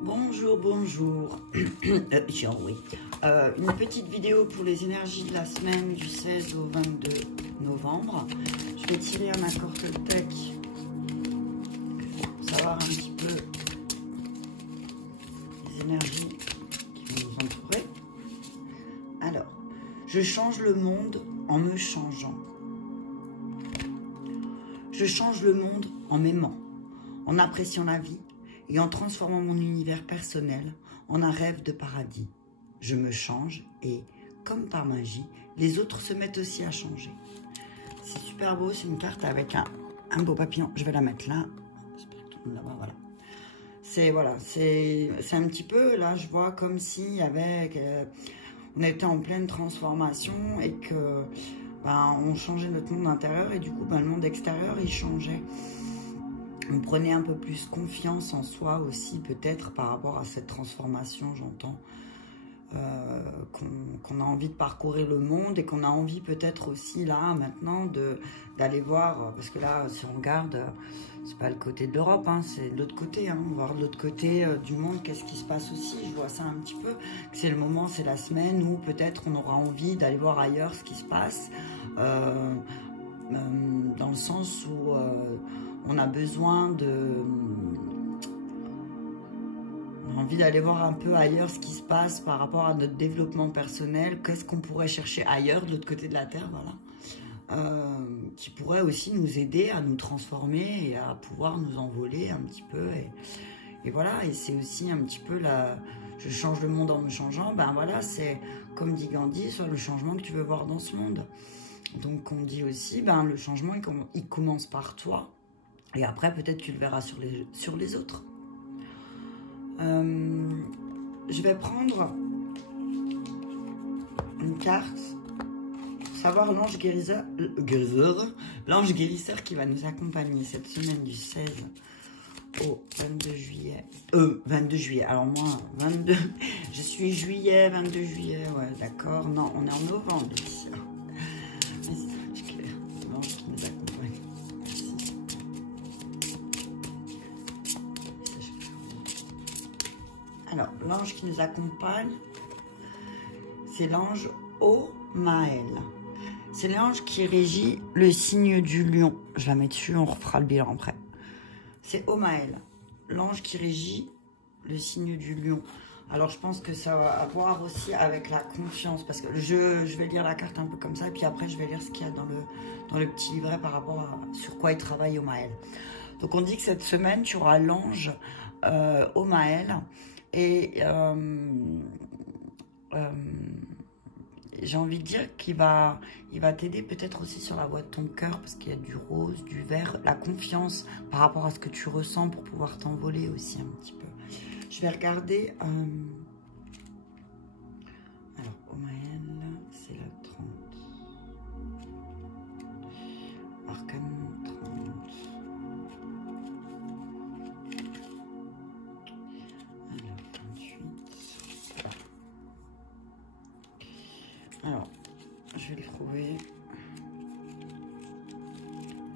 Bonjour, bonjour. Oui. Une petite vidéo pour les énergies de la semaine du 16 au 22 novembre. Je vais tirer un accord Toltec pour savoir un petit peu les énergies qui vont nous entourer. Alors, je change le monde en me changeant. Je change le monde en m'aimant, en appréciant la vie et en transformant mon univers personnel en un rêve de paradis. Je me change et, comme par magie, les autres se mettent aussi à changer. C'est super beau, c'est une carte avec un beau papillon. Je vais la mettre là. Voilà. C'est un petit peu, là, je vois comme s'il y avait... on était en pleine transformation et que on changeait notre monde intérieur et du coup, le monde extérieur, il changeait. On prenait un peu plus confiance en soi aussi, peut-être, par rapport à cette transformation, j'entends. Qu'on a envie de parcourir le monde et qu'on a envie peut-être aussi, là, maintenant, d'aller voir, parce que là, si on regarde, c'est pas le côté de l'Europe, hein, c'est l'autre côté, hein, voir de l'autre côté du monde, qu'est-ce qui se passe aussi. Je vois ça un petit peu, que c'est le moment, c'est la semaine où peut-être on aura envie d'aller voir ailleurs ce qui se passe, dans le sens où on a besoin on a envie d'aller voir un peu ailleurs ce qui se passe par rapport à notre développement personnel, qu'est-ce qu'on pourrait chercher ailleurs, de l'autre côté de la Terre, voilà, qui pourrait aussi nous aider à nous transformer et à pouvoir nous envoler un petit peu, et voilà, et c'est aussi un petit peu je change le monde en me changeant, voilà, c'est comme dit Gandhi, soit le changement que tu veux voir dans ce monde. Donc on dit aussi, le changement il commence par toi, et après peut-être tu le verras sur les autres. Je vais prendre une carte pour savoir l'ange guérisseur, l'ange guérisseur qui va nous accompagner cette semaine du 16 au 22 juillet. 22 juillet, alors moi, 22, je suis juillet, 22 juillet, ouais, d'accord, non, on est en novembre ici. L'ange qui nous accompagne. Alors, l'ange qui nous accompagne, c'est l'ange Omaël. C'est l'ange qui régit le signe du lion. Je la mets dessus, on refera le bilan après. C'est Omaël, l'ange qui régit le signe du lion. Alors, je pense que ça va avoir aussi avec la confiance, parce que je vais lire la carte un peu comme ça, et puis après, je vais lire ce qu'il y a dans le petit livret par rapport à sur quoi il travaille Omaël. Donc, on dit que cette semaine, tu auras l'ange Omaël. Et j'ai envie de dire qu'il va t'aider peut-être aussi sur la voie de ton cœur, parce qu'il y a du rose, du vert, la confiance par rapport à ce que tu ressens pour pouvoir t'envoler aussi un petit peu. Je vais regarder. Alors, Omaël, c'est la 30. Arcane 30. Alors, je vais le trouver.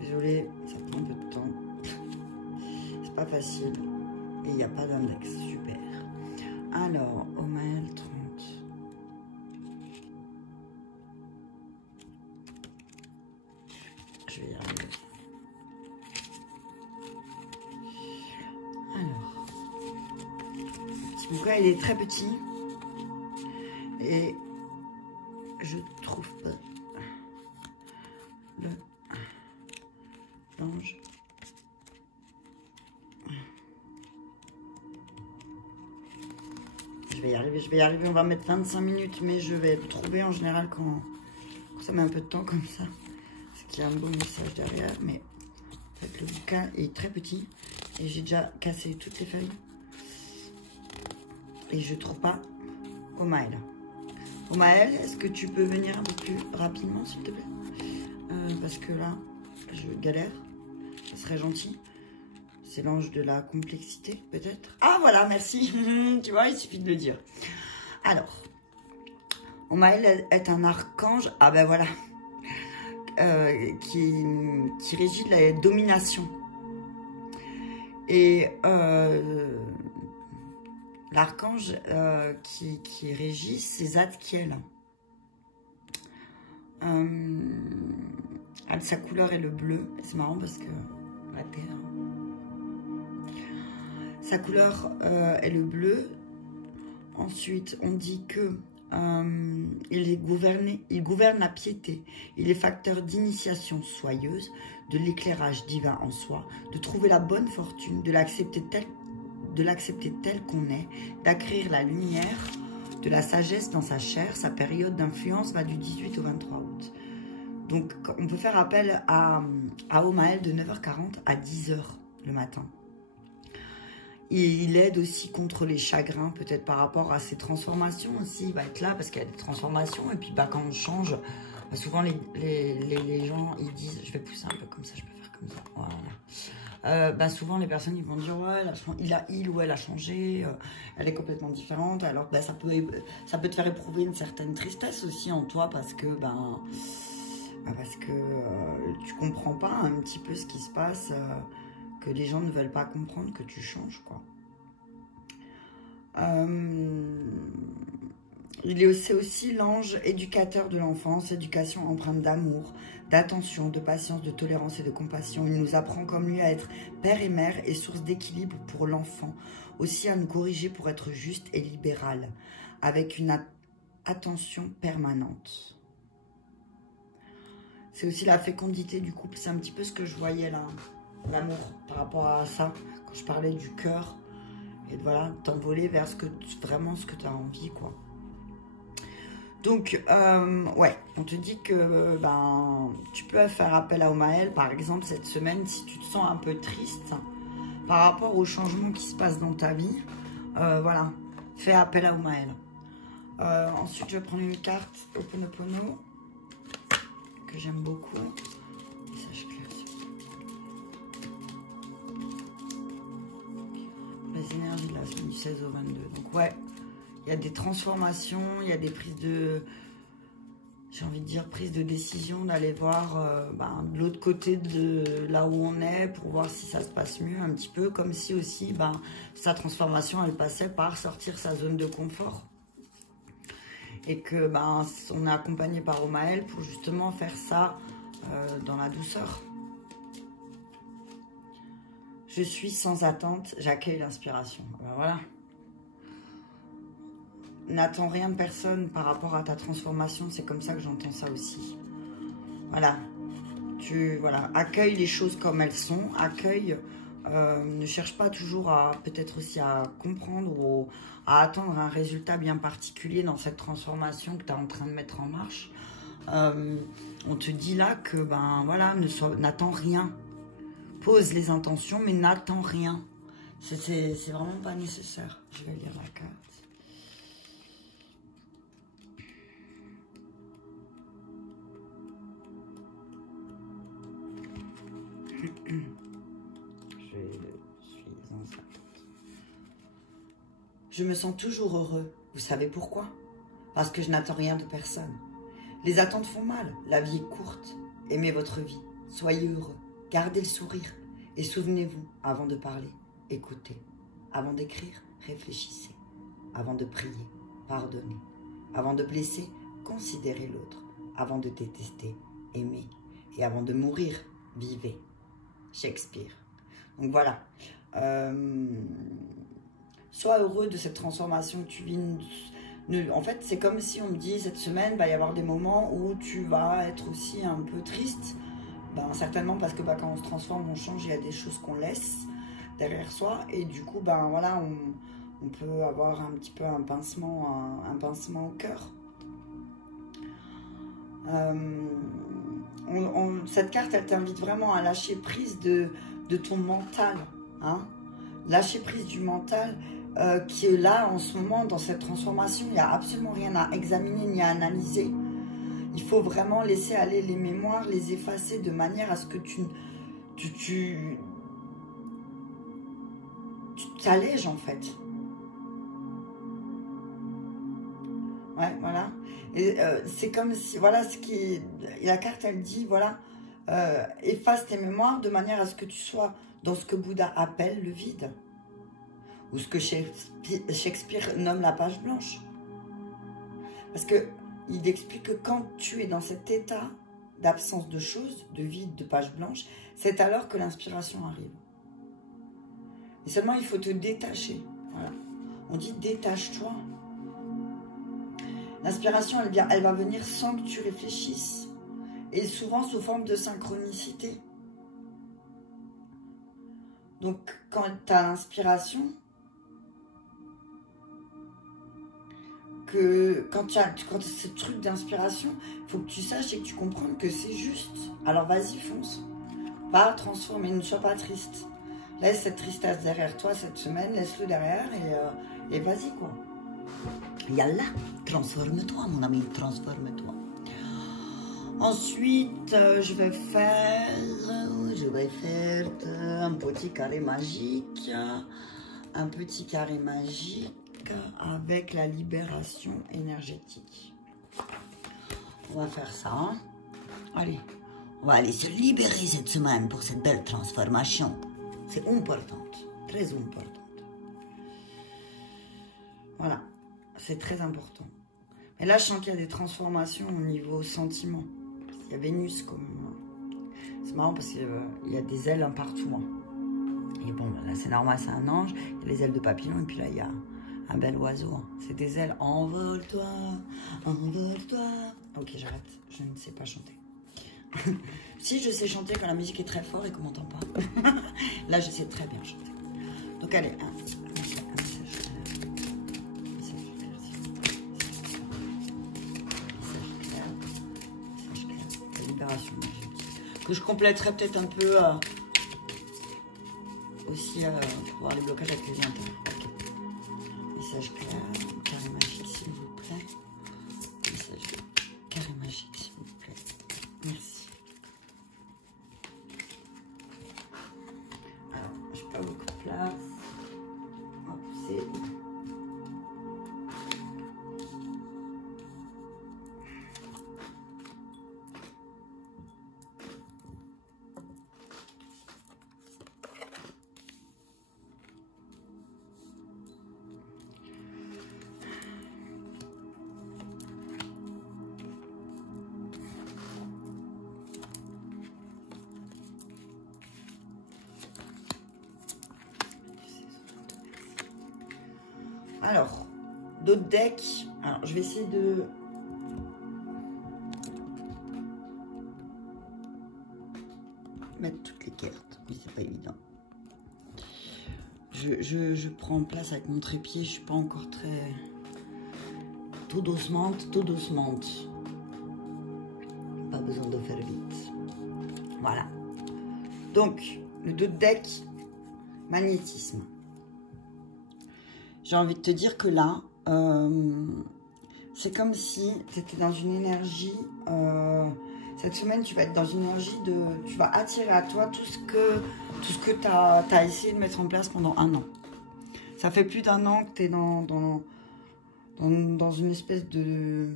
Désolée, ça prend un peu de temps. C'est pas facile. Et il n'y a pas d'index. Super. Alors, Omaël 30. Je vais y arriver. Alors, le petit bouquin, il est très petit. Et je trouve pas l'ange. Je vais y arriver, on va mettre 25 minutes, mais je vais le trouver en général quand ça met un peu de temps comme ça. C'est qu'il y a un beau message derrière, mais en fait, le bouquin est très petit et j'ai déjà cassé toutes les feuilles. Et je trouve pas Omaël. Omaël, est-ce que tu peux venir un peu plus rapidement, s'il te plaît, parce que là, je galère. Ça serait gentil. C'est l'ange de la complexité, peut-être. Ah, voilà, merci. Tu vois, il suffit de le dire. Alors, Omaël est un archange. Ah, ben voilà. Qui régit la domination. Et l'archange qui régit, c'est Zadkiel. Sa couleur est le bleu. C'est marrant parce que la terre... Sa couleur est le bleu. Ensuite, on dit que il gouverne la piété. Il est facteur d'initiation soyeuse, de l'éclairage divin en soi, de trouver la bonne fortune, de l'accepter tel qu'on est, d'acquérir la lumière, de la sagesse dans sa chair. Sa période d'influence va du 18 au 23 août. Donc, on peut faire appel à Omael de 9h40 à 10h le matin. Il aide aussi contre les chagrins, peut-être par rapport à ses transformations aussi. Il va être là parce qu'il y a des transformations. Et puis, quand on change, souvent les gens, ils disent... Je vais pousser un peu comme ça, je peux faire comme ça. Voilà. Souvent, les personnes, ils vont dire, ouais, il ou elle a changé, elle est complètement différente. Alors, ça peut te faire éprouver une certaine tristesse aussi en toi parce que, tu comprends pas un petit peu ce qui se passe, que les gens ne veulent pas comprendre que tu changes, quoi. C'est aussi l'ange éducateur de l'enfance, éducation empreinte d'amour, d'attention, de patience, de tolérance et de compassion. Il nous apprend comme lui à être père et mère et source d'équilibre pour l'enfant, aussi à nous corriger pour être juste et libéral, avec une attention permanente. C'est aussi la fécondité du couple, c'est un petit peu ce que je voyais là, l'amour par rapport à ça, quand je parlais du cœur, et voilà, t'envoler vers vraiment ce que tu as envie, quoi. Donc, ouais, on te dit que tu peux faire appel à Omael, par exemple, cette semaine, si tu te sens un peu triste par rapport aux changements qui se passent dans ta vie. Voilà, fais appel à Omael. Ensuite, je vais prendre une carte Ho'oponopono que j'aime beaucoup. Message clair. Les énergies de la semaine du 16 au 22. Donc, ouais. Il y a des transformations, il y a des prises de, j'ai envie de dire, prises de décision, d'aller voir de l'autre côté de là où on est pour voir si ça se passe mieux, un petit peu comme si aussi sa transformation, elle passait par sortir sa zone de confort. Et que on est accompagné par Omael pour justement faire ça dans la douceur. Je suis sans attente, j'accueille l'inspiration. Voilà. N'attends rien de personne par rapport à ta transformation, c'est comme ça que j'entends ça aussi. Voilà. Accueille les choses comme elles sont, accueille, ne cherche pas toujours peut-être aussi à comprendre ou à attendre un résultat bien particulier dans cette transformation que tu es en train de mettre en marche. On te dit là que, n'attends rien. Pose les intentions, mais n'attends rien. C'est vraiment pas nécessaire. Je vais lire la carte. Je me sens toujours heureux. Vous savez pourquoi? Parce que je n'attends rien de personne. Les attentes font mal. La vie est courte. Aimez votre vie. Soyez heureux. Gardez le sourire. Et souvenez-vous, avant de parler, écoutez. Avant d'écrire, réfléchissez. Avant de prier, pardonnez. Avant de blesser, considérez l'autre. Avant de détester, aimez. Et avant de mourir, vivez. Shakespeare. Donc voilà. Sois heureux de cette transformation que tu vis. En fait, c'est comme si on me dit cette semaine, il va y avoir des moments où tu vas être aussi un peu triste. Certainement parce que quand on se transforme, on change, il y a des choses qu'on laisse derrière soi. Et du coup, voilà, on peut avoir un petit peu un pincement au cœur. Cette carte, elle t'invite vraiment à lâcher prise de ton mental. Hein, lâcher prise du mental qui est là en ce moment dans cette transformation. Il n'y a absolument rien à examiner ni à analyser. Il faut vraiment laisser aller les mémoires, les effacer de manière à ce que tu t'allèges en fait. Ouais, voilà. Et c'est comme si, voilà, la carte, elle dit, voilà, efface tes mémoires de manière à ce que tu sois dans ce que Bouddha appelle le vide. ou ce que Shakespeare nomme la page blanche. Parce qu'il explique que quand tu es dans cet état d'absence de choses, de vide, de page blanche, c'est alors que l'inspiration arrive. Et seulement, il faut te détacher. Voilà. On dit détache-toi. L'inspiration, elle va venir sans que tu réfléchisses. Et souvent sous forme de synchronicité. Donc, quand tu as l'inspiration, quand tu as ce truc d'inspiration, il faut que tu saches et que tu comprennes que c'est juste. Alors, vas-y, fonce. Va transformer, ne sois pas triste. Laisse cette tristesse derrière toi cette semaine, laisse-le derrière et vas-y, quoi. Yallah, transforme-toi, mon ami, transforme-toi. Ensuite, je vais faire un petit carré magique. Un petit carré magique avec la libération énergétique. On va faire ça. Hein. Allez, on va aller se libérer cette semaine pour cette belle transformation. C'est importante, très importante. Voilà, c'est très important. Mais là, je sens qu'il y a des transformations au niveau sentiment. Il y a Vénus comme... C'est marrant parce qu'il y a des ailes un partout. Hein. Et bon, là, c'est normal, c'est un ange. Il y a les ailes de papillon et puis là, il y a un bel oiseau. Hein. C'est des ailes. Envole-toi, envole-toi. Ok, j'arrête. Je ne sais pas chanter. Si, je sais chanter quand la musique est très forte et qu'on m'entend pas. Là, je sais très bien chanter. Donc, allez. Que je compléterai peut-être un peu aussi pour voir les blocages avec les liens intérieurs. Okay. Message clair, carré magique s'il vous plaît. Message carré magique s'il vous plaît. Merci. Alors, je n'ai pas beaucoup de place. On va pousser. Alors, d'autres decks. Alors, je vais essayer de... mettre toutes les cartes, mais c'est pas évident. Je prends place avec mon trépied, je suis pas encore très... Tout doucement, tout doucement. Pas besoin de faire vite. Voilà. Donc, le deux deck, magnétisme. J'ai envie de te dire que là, c'est comme si tu étais dans une énergie... cette semaine, tu vas être dans une énergie de... Tu vas attirer à toi tout ce que tu as essayé de mettre en place pendant un an. Ça fait plus d'un an que tu es dans une espèce de...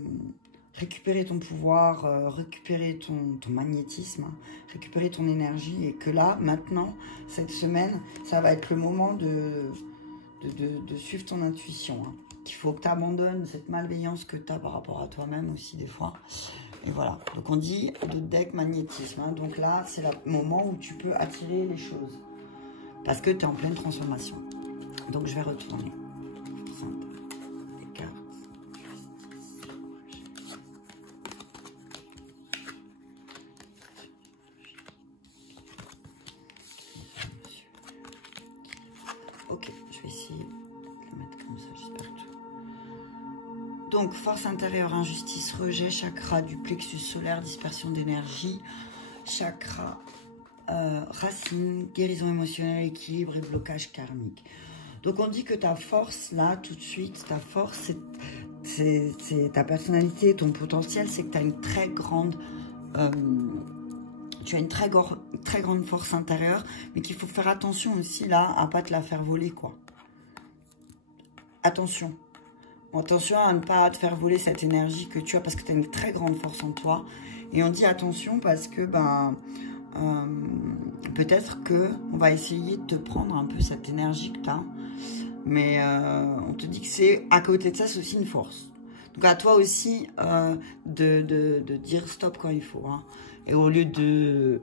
récupérer ton pouvoir, récupérer ton magnétisme, récupérer ton énergie. Et que là, maintenant, cette semaine, ça va être le moment de suivre ton intuition. Hein. Il faut que tu abandonnes cette malveillance que tu as par rapport à toi-même aussi des fois. Et voilà. Donc on dit de deck magnétisme. Hein. Donc là, c'est le moment où tu peux attirer les choses. Parce que tu es en pleine transformation. Donc je vais retourner. Les cartes. Ok, je vais essayer de le mettre comme ça, j'espère tout. Donc, force intérieure, injustice, rejet, chakra du plexus solaire, dispersion d'énergie, chakra, racine, guérison émotionnelle, équilibre et blocage karmique. Donc, on dit que ta force, là, tout de suite, ta force, c'est ta personnalité, ton potentiel, c'est que tu as une très grande... tu as une très grande force intérieure, mais qu'il faut faire attention aussi, là, à ne pas te la faire voler, quoi. Attention. Attention à ne pas te faire voler cette énergie que tu as, parce que tu as une très grande force en toi. Et on dit attention parce que, peut-être qu'on va essayer de te prendre un peu cette énergie que tu as. Mais on te dit que c'est, à côté de ça, c'est aussi une force. Donc à toi aussi de dire stop quand il faut. Hein. Et au lieu de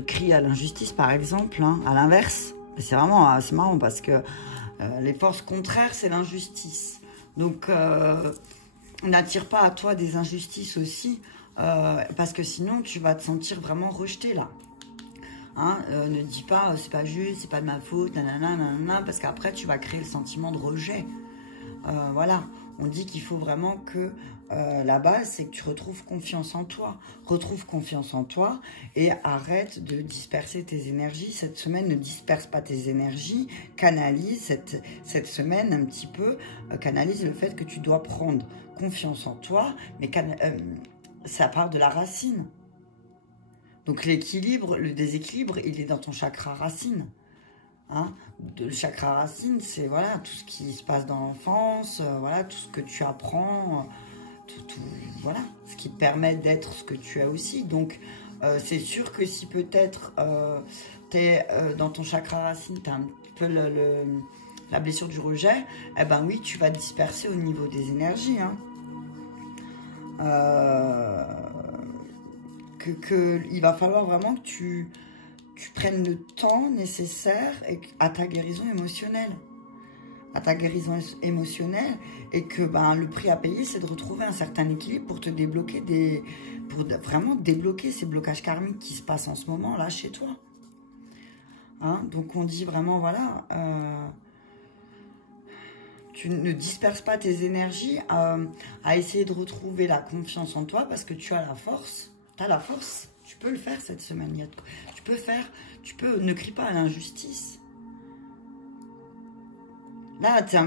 crier à l'injustice, par exemple, hein, à l'inverse, c'est vraiment c'est marrant parce que les forces contraires, c'est l'injustice. Donc, n'attire pas à toi des injustices aussi, parce que sinon, tu vas te sentir vraiment rejeté, là. Hein, ne dis pas, c'est pas juste, c'est pas de ma faute, nanana, nanana, parce qu'après, tu vas créer le sentiment de rejet. Voilà, on dit qu'il faut vraiment que la base, c'est que tu retrouves confiance en toi. Retrouve confiance en toi et arrête de disperser tes énergies. Cette semaine, ne disperse pas tes énergies. Canalise cette semaine un petit peu. Canalise le fait que tu dois prendre confiance en toi. Mais ça part de la racine. Donc l'équilibre, le déséquilibre, il est dans ton chakra racine. Hein, le chakra racine, c'est voilà, tout ce qui se passe dans l'enfance, voilà, tout ce que tu apprends, voilà, ce qui te permet d'être ce que tu as aussi. Donc, c'est sûr que si peut-être dans ton chakra racine, tu as un petit peu la blessure du rejet, eh ben oui, tu vas te disperser au niveau des énergies. Hein. Il va falloir vraiment que tu prennes le temps nécessaire à ta guérison émotionnelle. Et que le prix à payer, c'est de retrouver un certain équilibre pour te débloquer pour vraiment débloquer ces blocages karmiques qui se passent en ce moment là chez toi. Hein? Donc on dit vraiment, voilà, tu ne disperses pas tes énergies à essayer de retrouver la confiance en toi parce que tu as la force. Tu as la force. Tu peux le faire cette semaine. Ne crie pas à l'injustice. Là, c'est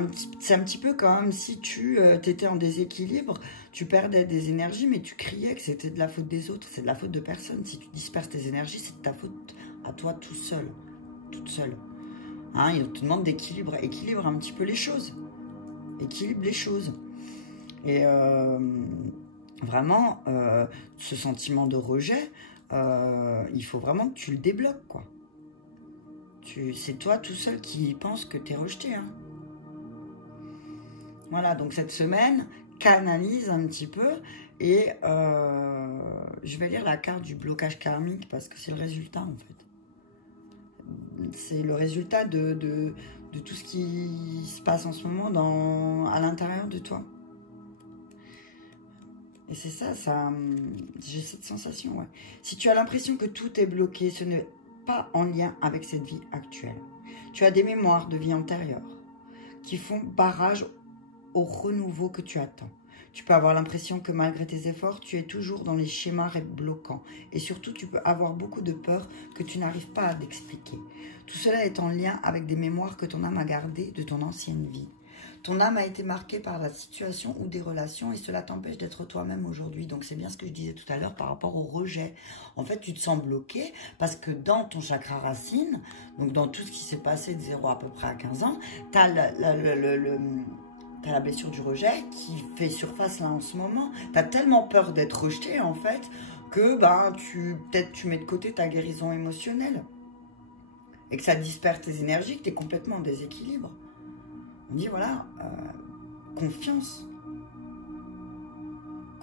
un petit peu comme si tu étais en déséquilibre, tu perdais des énergies, mais tu criais que c'était de la faute des autres, c'est de la faute de personne. Si tu disperses tes énergies, c'est de ta faute à toi tout seul, toute seule. Hein, il te demande d'équilibre, équilibre un petit peu les choses. Équilibre les choses. Et vraiment, ce sentiment de rejet, il faut vraiment que tu le débloques, quoi. C'est toi tout seul qui pense que tu es rejeté. Hein. Voilà, donc cette semaine, canalise un petit peu. Et je vais lire la carte du blocage karmique parce que c'est le résultat, en fait. C'est le résultat de tout ce qui se passe en ce moment à l'intérieur de toi. Et c'est ça, j'ai cette sensation, ouais. Si tu as l'impression que tout est bloqué, ce n'est pas en lien avec cette vie actuelle. Tu as des mémoires de vie antérieure qui font barrage au renouveau que tu attends. Tu peux avoir l'impression que malgré tes efforts, tu es toujours dans les schémas bloquants. Et surtout, tu peux avoir beaucoup de peur que tu n'arrives pas à t'expliquer. Tout cela est en lien avec des mémoires que ton âme a gardées de ton ancienne vie. Ton âme a été marquée par la situation ou des relations et cela t'empêche d'être toi-même aujourd'hui. Donc, c'est bien ce que je disais tout à l'heure par rapport au rejet. En fait, tu te sens bloqué parce que dans ton chakra racine, donc dans tout ce qui s'est passé de 0 à peu près à 15 ans, tu as la blessure du rejet qui fait surface là en ce moment. Tu as tellement peur d'être rejeté, en fait, que peut-être tu mets de côté ta guérison émotionnelle et que ça disperse tes énergies, que tu es complètement en déséquilibre. On dit, voilà, confiance.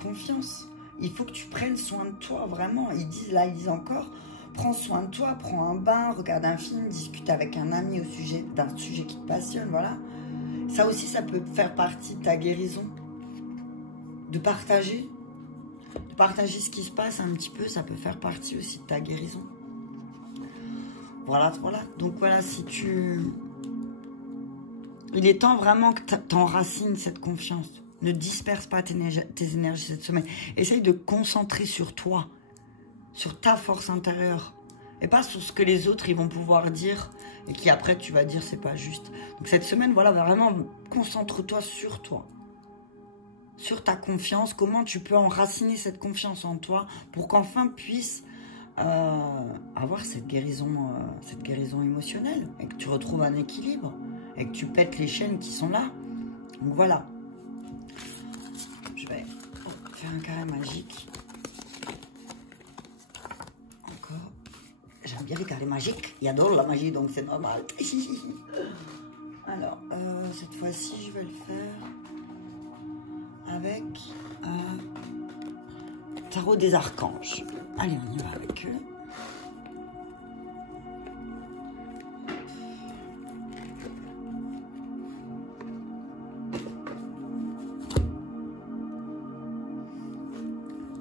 Confiance. Il faut que tu prennes soin de toi, vraiment. Ils disent encore, prends soin de toi, prends un bain, regarde un film, discute avec un ami d'un sujet qui te passionne, voilà. Ça aussi, ça peut faire partie de ta guérison. De partager ce qui se passe un petit peu, ça peut faire partie aussi de ta guérison. Voilà. Donc voilà, il est temps vraiment que tu enracines cette confiance. Ne disperse pas tes énergies cette semaine. Essaye de concentrer sur toi, sur ta force intérieure. Et pas sur ce que les autres ils vont pouvoir dire et qui après tu vas dire c'est pas juste. Donc cette semaine, voilà, vraiment concentre-toi sur toi. Sur ta confiance, comment tu peux enraciner cette confiance en toi pour qu'enfin puisse avoir cette guérison émotionnelle et que tu retrouves un équilibre. Et que tu pètes les chaînes qui sont là. Donc voilà. Je vais faire un carré magique. Encore. J'aime bien les carrés magiques. Il adore la magie, donc c'est normal. Alors, cette fois-ci, je vais le faire avec Tarot des Archanges. Allez, on y va avec eux.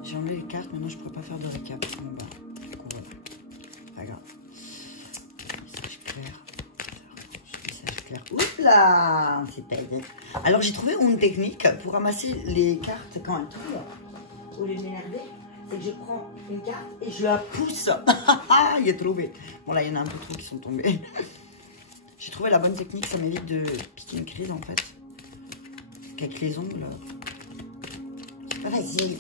J'ai enlevé les cartes, maintenant je ne pourrais pas faire de récap. En bas. Du coup, voilà. Pas grave. Message clair. Message clair. Oups là, c'est pas aidé. Alors j'ai trouvé une technique pour ramasser les cartes quand elles tombent. Au lieu de m'énerver, c'est que je prends une carte et je la pousse. Il est trop vite. Bon là, il y en a un peu trop qui sont tombés. J'ai trouvé la bonne technique, ça m'évite de piquer une crise en fait. Avec les ongles. C'est pas facile.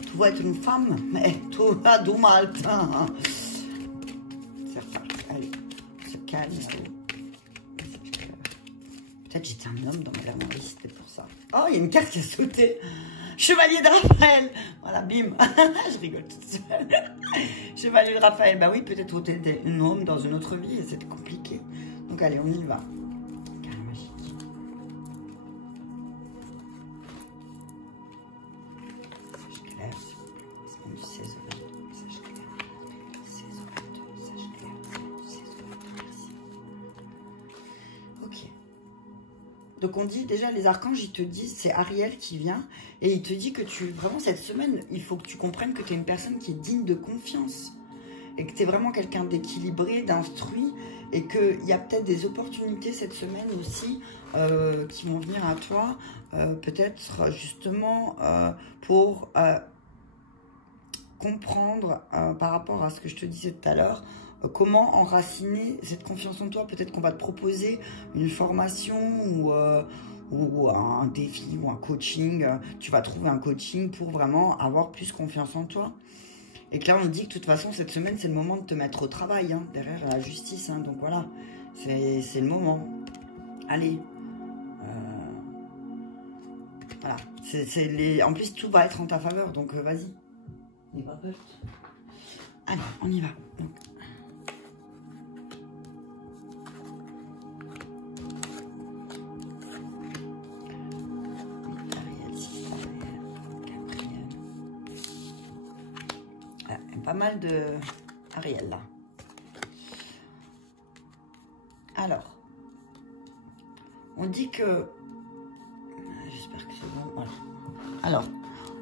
Tu vas être une femme, mais tout va du mal. C'est reparti. Allez, on se calme là-haut. Peut-être j'étais un homme dans ma dernière vie, c'était pour ça. Oh, il y a une carte qui a sauté. Chevalier de Raphaël. Voilà, bim. Je rigole toute seule. Chevalier de Raphaël. Bah oui, peut-être que tu étais un homme dans une autre vie et c'était compliqué. Donc allez, on y va. Carré magique. Message clair. C'est du 16 euros. Message clair. 16 euros. Message clair. 16 euros. Merci. Ok. Donc on dit déjà, les archanges, ils te disent, c'est Ariel qui vient, et il te dit que vraiment cette semaine, il faut que tu comprennes que tu es une personne qui est digne de confiance, et que tu es vraiment quelqu'un d'équilibré, d'instruit, et qu'il y a peut-être des opportunités cette semaine aussi qui vont venir à toi, peut-être justement pour comprendre par rapport à ce que je te disais tout à l'heure, comment enraciner cette confiance en toi. Peut-être qu'on va te proposer une formation ou un défi ou un coaching. Tu vas trouver un coaching pour vraiment avoir plus confiance en toi. Et que là, on te dit que de toute façon, cette semaine, c'est le moment de te mettre au travail, hein, derrière la justice. Hein, donc voilà, c'est le moment. Allez. Voilà. En plus, tout va être en ta faveur, donc vas-y. N'aie pas peur. Allez, on y va. Donc, pas mal de Ariel là. Alors, on dit que... J'espère que c'est bon. Voilà. Alors,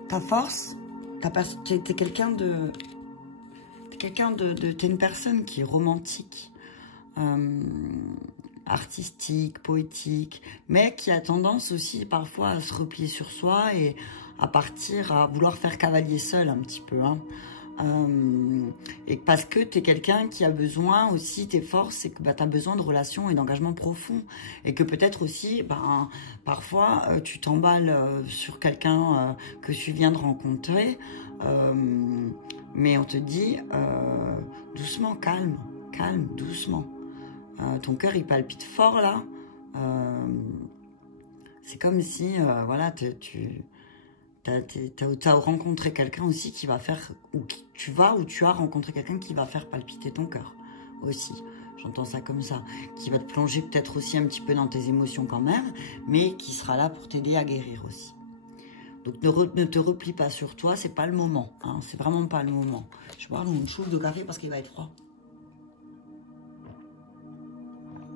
ta force, t'es quelqu'un de... T'es une personne qui est romantique, artistique, poétique, mais qui a tendance aussi parfois à se replier sur soi et à partir, à vouloir faire cavalier seul un petit peu, hein. Et parce que tu es quelqu'un qui a besoin aussi, tes forces, c'est que tu as besoin de relations et d'engagement profond. Et que peut-être aussi, parfois, tu t'emballes sur quelqu'un que tu viens de rencontrer. Mais on te dit, doucement, calme, doucement. Ton cœur, il palpite fort là. C'est comme si, voilà, tu as rencontré quelqu'un aussi qui va faire, ou tu as rencontré quelqu'un qui va faire palpiter ton cœur aussi. J'entends ça comme ça. Qui va te plonger peut-être aussi un petit peu dans tes émotions quand même, mais qui sera là pour t'aider à guérir aussi. Donc ne te replie pas sur toi, c'est pas le moment. Hein, c'est vraiment pas le moment. Je vais boire une chouffe de café parce qu'il va être froid.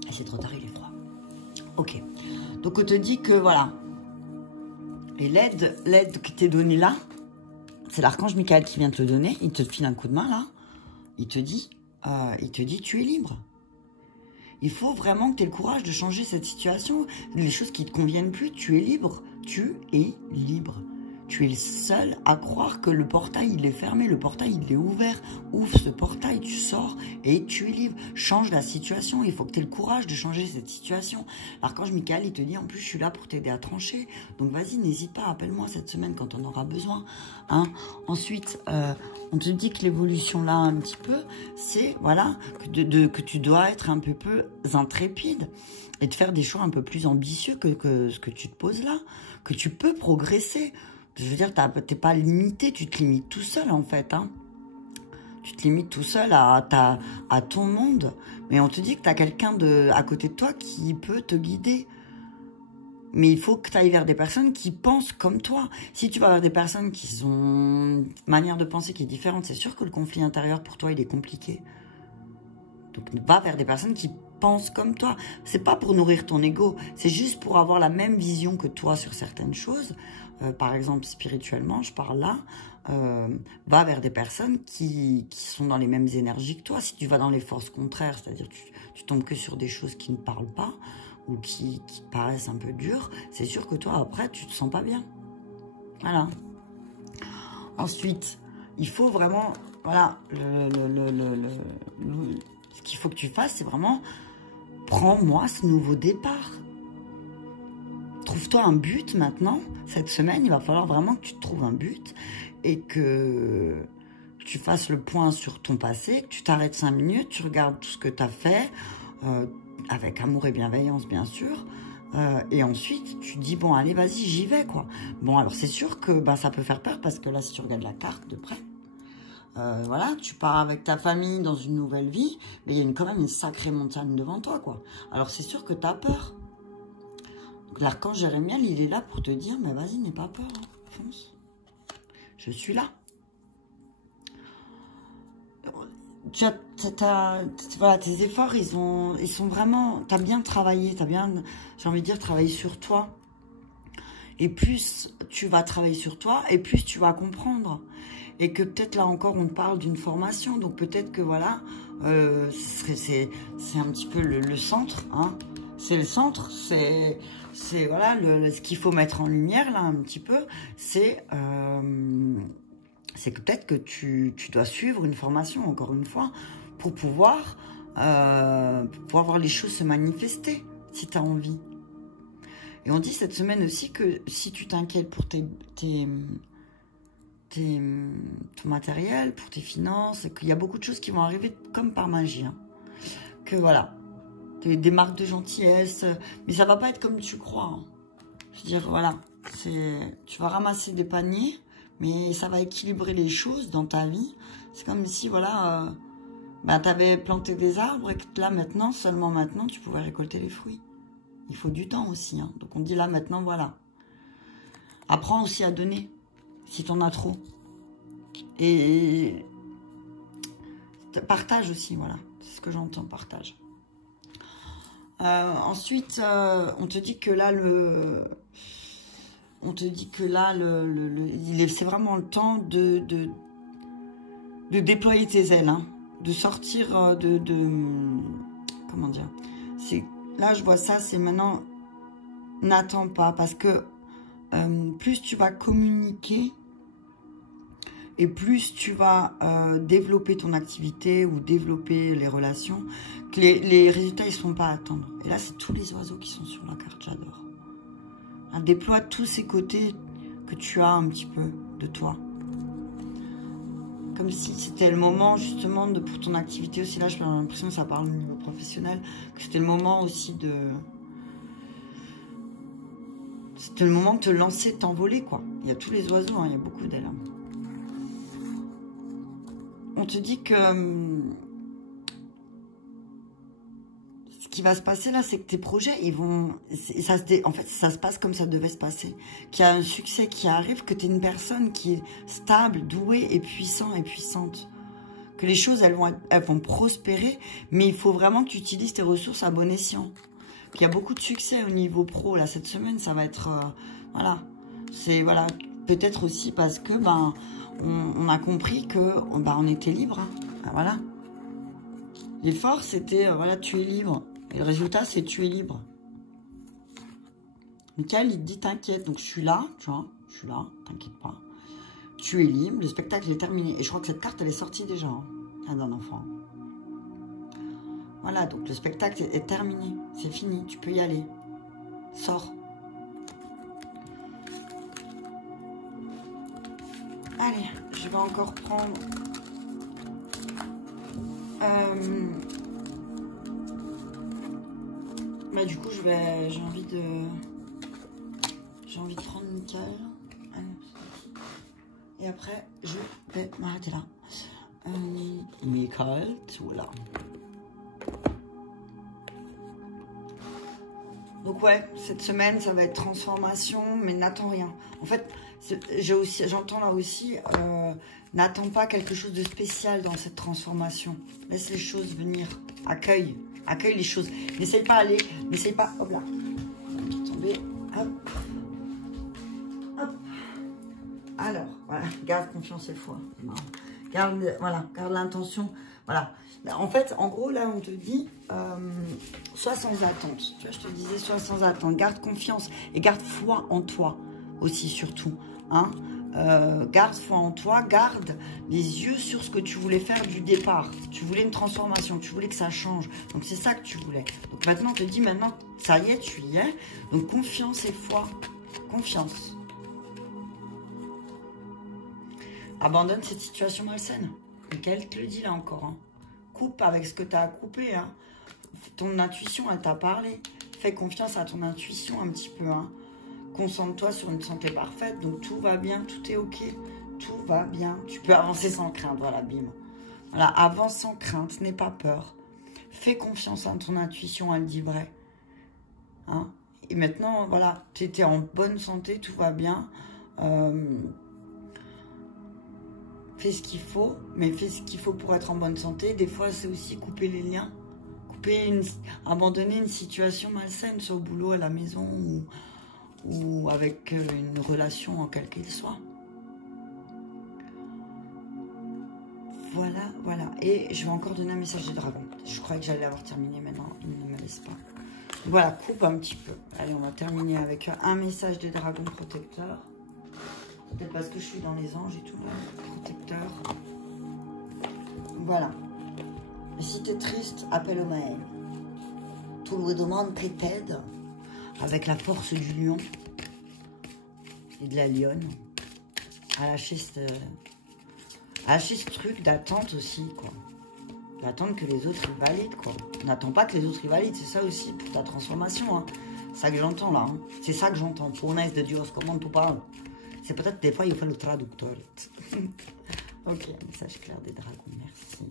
Et c'est trop tard, il est froid. Ok. Donc on te dit que voilà. Et l'aide qui t'est donnée là, c'est l'archange Michael qui vient te le donner. Il te file un coup de main là. Il te dit, tu es libre. Il faut vraiment que tu aies le courage de changer cette situation. Les choses qui ne te conviennent plus, tu es libre. Tu es libre. Tu es le seul à croire que le portail, il est fermé. Le portail, il est ouvert. Ouvre ce portail, tu sors et tu es libre. Change la situation. Il faut que tu aies le courage de changer cette situation. L'archange Michael, il te dit, en plus, je suis là pour t'aider à trancher. Donc, vas-y, n'hésite pas. Appelle-moi cette semaine quand on aura besoin. Hein. Ensuite, on te dit que l'évolution là, un petit peu, c'est, voilà, que tu dois être un peu intrépide et de faire des choix un peu plus ambitieux que ce que tu te poses là. Que tu peux progresser. Je veux dire, t'es pas limité, tu te limites tout seul en fait. Hein. Tu te limites tout seul à ton monde. Mais on te dit que tu as quelqu'un à côté de toi qui peut te guider. Mais il faut que tu ailles vers des personnes qui pensent comme toi. Si tu vas vers des personnes qui ont une manière de penser qui est différente, c'est sûr que le conflit intérieur pour toi, il est compliqué. Donc va vers des personnes qui pensent comme toi. C'est pas pour nourrir ton ego, c'est juste pour avoir la même vision que toi sur certaines choses. Par exemple, spirituellement, je parle là. Va vers des personnes qui sont dans les mêmes énergies que toi. Si tu vas dans les forces contraires, c'est-à-dire tu tombes que sur des choses qui ne parlent pas, ou qui te paraissent un peu dures, c'est sûr que toi, après, tu te sens pas bien. Voilà. Ensuite, il faut vraiment, voilà, ce qu'il faut que tu fasses, c'est vraiment, prends-moi ce nouveau départ. Trouve-toi un but maintenant. Cette semaine, il va falloir vraiment que tu te trouves un but et que tu fasses le point sur ton passé, que tu t'arrêtes 5 minutes, tu regardes tout ce que tu as fait, avec amour et bienveillance, bien sûr. Et ensuite, tu dis, bon, allez, vas-y, j'y vais, quoi. Bon, alors, c'est sûr que ça peut faire peur parce que là, si tu regardes la carte de près, voilà, tu pars avec ta famille dans une nouvelle vie, mais il y a quand même une sacrée montagne devant toi, quoi. Alors, c'est sûr que tu as peur. Donc, l'archange Jérémiel, il est là pour te dire, mais vas-y, n'aie pas peur, hein, fonce. Je suis là. Voilà, tes efforts, ils sont vraiment... Tu as bien travaillé, tu as bien, j'ai envie de dire, travaillé sur toi. Et plus tu vas travailler sur toi, et plus tu vas comprendre. Et que peut-être là encore, on parle d'une formation. Donc peut-être que voilà, c'est un petit peu le centre. Hein. C'est le centre, c'est voilà, ce qu'il faut mettre en lumière là un petit peu. C'est que peut-être que tu dois suivre une formation, encore une fois, pour pouvoir voir les choses se manifester, si tu as envie. Et on dit cette semaine aussi que si tu t'inquiètes pour ton matériel, pour tes finances, qu'il y a beaucoup de choses qui vont arriver comme par magie. Hein. Que voilà, des marques de gentillesse, mais ça va pas être comme tu crois. Hein. Je veux dire, voilà, tu vas ramasser des paniers, mais ça va équilibrer les choses dans ta vie. C'est comme si, voilà, tu avais planté des arbres et que là, maintenant, seulement maintenant, tu pouvais récolter les fruits. Il faut du temps aussi. Hein. Donc, on dit là, maintenant, voilà. Apprends aussi à donner, si tu en as trop. Et partage aussi, voilà. C'est ce que j'entends, partage. Ensuite, on te dit que là, c'est vraiment le temps de déployer tes ailes, hein, de sortir comment dire, là je vois ça, c'est maintenant, n'attends pas, parce que plus tu vas communiquer et plus tu vas développer ton activité ou développer les relations, que les résultats ils ne se font pas attendre. Et là c'est tous les oiseaux qui sont sur la carte, j'adore. Hein, déploie tous ces côtés que tu as un petit peu de toi. Comme si c'était le moment justement pour ton activité aussi. Là, j'ai l'impression que ça parle au niveau professionnel. Que c'était le moment aussi C'était le moment de te lancer, de t'envoler, quoi. Il y a tous les oiseaux, hein, il y a beaucoup d'ailes. Hein. On te dit que... ce qui va se passer là, c'est que tes projets, ils vont... en fait, ça se passe comme ça devait se passer. Qu'il y a un succès qui arrive, que tu es une personne qui est stable, douée et puissante et puissante. Que les choses, elles vont prospérer, mais il faut vraiment que tu utilises tes ressources à bon escient. Qu'il y a beaucoup de succès au niveau pro, là, cette semaine, ça va être... voilà. C'est, voilà, peut-être aussi parce que, on a compris que, on était libre. Hein. Voilà. L'effort, c'était, voilà, tu es libre. Et le résultat, c'est tu es libre. Michael, il te dit, t'inquiète. Donc, je suis là, tu vois. Je suis là, t'inquiète pas. Tu es libre. Le spectacle est terminé. Et je crois que cette carte, elle est sortie déjà. Hein, d'un enfant. Voilà, donc le spectacle est terminé. C'est fini, tu peux y aller. Sors. Allez, je vais encore prendre... du coup, j'ai envie de prendre Michael. Et après, je vais m'arrêter là. Michael, voilà. Donc ouais, cette semaine, ça va être transformation, mais n'attends rien. En fait, j'entends là aussi, n'attends pas quelque chose de spécial dans cette transformation. Laisse les choses venir. Accueille les choses. N'essaye pas hop là. Tomber, hop. Hop. Alors, voilà, garde confiance et foi. Garde l'intention. Voilà. En fait, en gros, là, on te dit, sois sans attente. Tu vois, je te disais, sois sans attente. Garde confiance et garde foi en toi aussi, surtout. Hein. Garde foi en toi, garde les yeux sur ce que tu voulais faire du départ. Tu voulais une transformation, tu voulais que ça change. Donc, c'est ça que tu voulais. Donc, maintenant, on te dit, maintenant, ça y est, tu y es. Donc, confiance et foi. Confiance. Abandonne cette situation malsaine. Michael te le dit là encore. Hein. Coupe avec ce que tu as à couper. Hein. Ton intuition, elle t'a parlé. Fais confiance à ton intuition un petit peu. Hein. Concentre-toi sur une santé parfaite. Donc tout va bien, tout est ok. Tout va bien. Tu peux avancer sans crainte. Voilà, bim. Voilà, avance sans crainte. N'aie pas peur. Fais confiance à ton intuition, elle dit vrai. Hein. Et maintenant, voilà, tu étais en bonne santé, tout va bien. Fais ce qu'il faut, mais fais ce qu'il faut pour être en bonne santé. Des fois, c'est aussi couper les liens. Abandonner une situation malsaine sur le boulot, à la maison ou avec une relation en quelle qu'elle soit. Voilà, voilà. Et je vais encore donner un message des dragons. Je croyais que j'allais avoir terminé maintenant. Il ne me laisse pas. Voilà, coupe un petit peu. Allez, on va terminer avec un message des dragons protecteurs. Peut-être parce que je suis dans les anges et tout, là. Protecteur. Voilà. Et si t'es triste, appelle Omaël. Tout le demande qui t'aide avec la force du lion et de la lionne à lâcher ce truc d'attente aussi, quoi. D'attendre que les autres ils valident, quoi. N'attends pas que les autres ils valident, c'est ça aussi pour ta transformation, hein. C'est ça que j'entends là, hein. C'est ça que j'entends. Promesse de Dios, comment tu parles? C'est peut-être des fois il faut le traducteur. Ok, message clair des dragons, merci.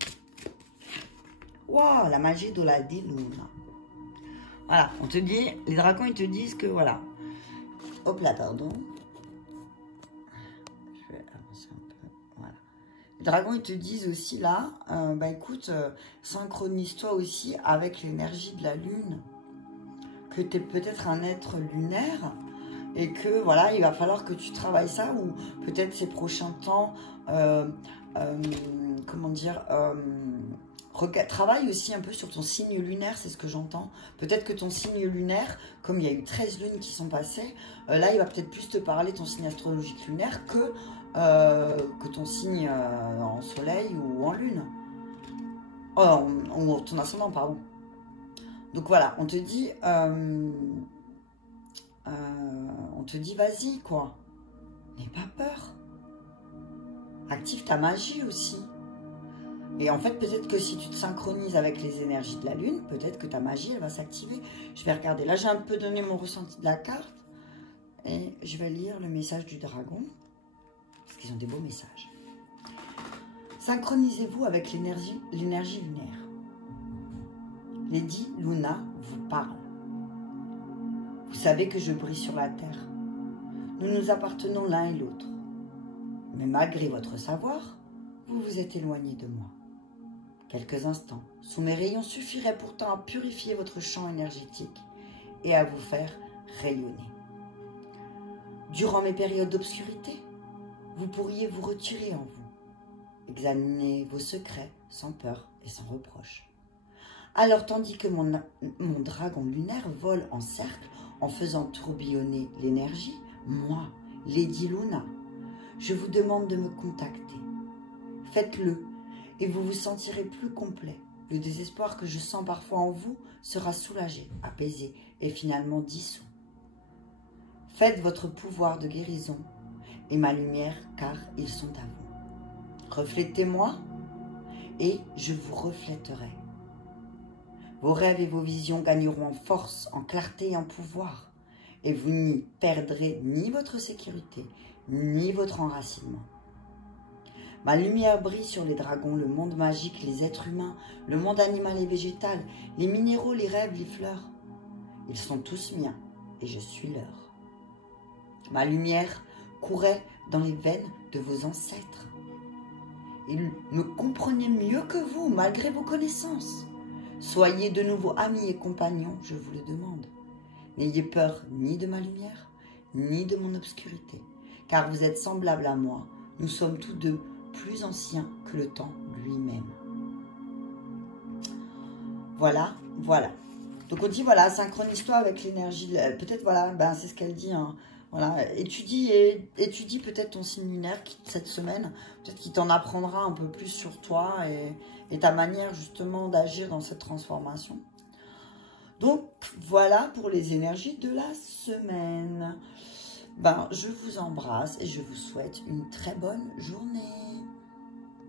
Waouh, la magie de la Luna. Voilà, on te dit, les dragons ils te disent que voilà. Hop là, pardon. Je vais avancer un peu. Voilà. Les dragons ils te disent aussi là, bah écoute, synchronise-toi aussi avec l'énergie de la lune. Que tu es peut-être un être lunaire. Et que voilà, il va falloir que tu travailles ça, ou peut-être ces prochains temps, comment dire, travaille aussi un peu sur ton signe lunaire, c'est ce que j'entends. Peut-être que ton signe lunaire, comme il y a eu 13 lunes qui sont passées, là il va peut-être plus te parler ton signe astrologique lunaire que ton signe en soleil ou en lune. Ou ton ascendant, pardon. Donc voilà, on te dit... on te dit vas-y quoi, n'aie pas peur, active ta magie aussi. Et en fait peut-être que si tu te synchronises avec les énergies de la lune, peut-être que ta magie elle va s'activer. Je vais regarder, là j'ai un peu donné mon ressenti de la carte et je vais lire le message du dragon parce qu'ils ont des beaux messages. Synchronisez-vous avec l'énergie lunaire. Lady Luna vous parle. Vous savez que je brille sur la terre. Nous nous appartenons l'un et l'autre. Mais malgré votre savoir, vous vous êtes éloigné de moi. Quelques instants, sous mes rayons suffiraient pourtant à purifier votre champ énergétique et à vous faire rayonner. Durant mes périodes d'obscurité, vous pourriez vous retirer en vous, examiner vos secrets sans peur et sans reproche. Alors, tandis que mon dragon lunaire vole en cercle, en faisant tourbillonner l'énergie, moi, Lady Luna, je vous demande de me contacter. Faites-le et vous vous sentirez plus complet. Le désespoir que je sens parfois en vous sera soulagé, apaisé et finalement dissous. Faites votre pouvoir de guérison et ma lumière car ils sont à vous. Reflétez-moi et je vous reflèterai. Vos rêves et vos visions gagneront en force, en clarté et en pouvoir. Et vous n'y perdrez ni votre sécurité, ni votre enracinement. Ma lumière brille sur les dragons, le monde magique, les êtres humains, le monde animal et végétal, les minéraux, les rêves, les fleurs. Ils sont tous miens et je suis leur. Ma lumière courait dans les veines de vos ancêtres. Ils me comprenaient mieux que vous, malgré vos connaissances. Soyez de nouveau amis et compagnons, je vous le demande. N'ayez peur ni de ma lumière, ni de mon obscurité, car vous êtes semblables à moi. Nous sommes tous deux plus anciens que le temps lui-même. Voilà, voilà. Donc on dit, voilà, synchronise-toi avec l'énergie. Peut-être, voilà, ben, c'est ce qu'elle dit. Hein. Voilà, étudie peut-être ton signe lunaire cette semaine. Peut-être qu'il t'en apprendra un peu plus sur toi et ta manière justement d'agir dans cette transformation. Donc, voilà pour les énergies de la semaine. Ben, je vous embrasse et je vous souhaite une très bonne journée.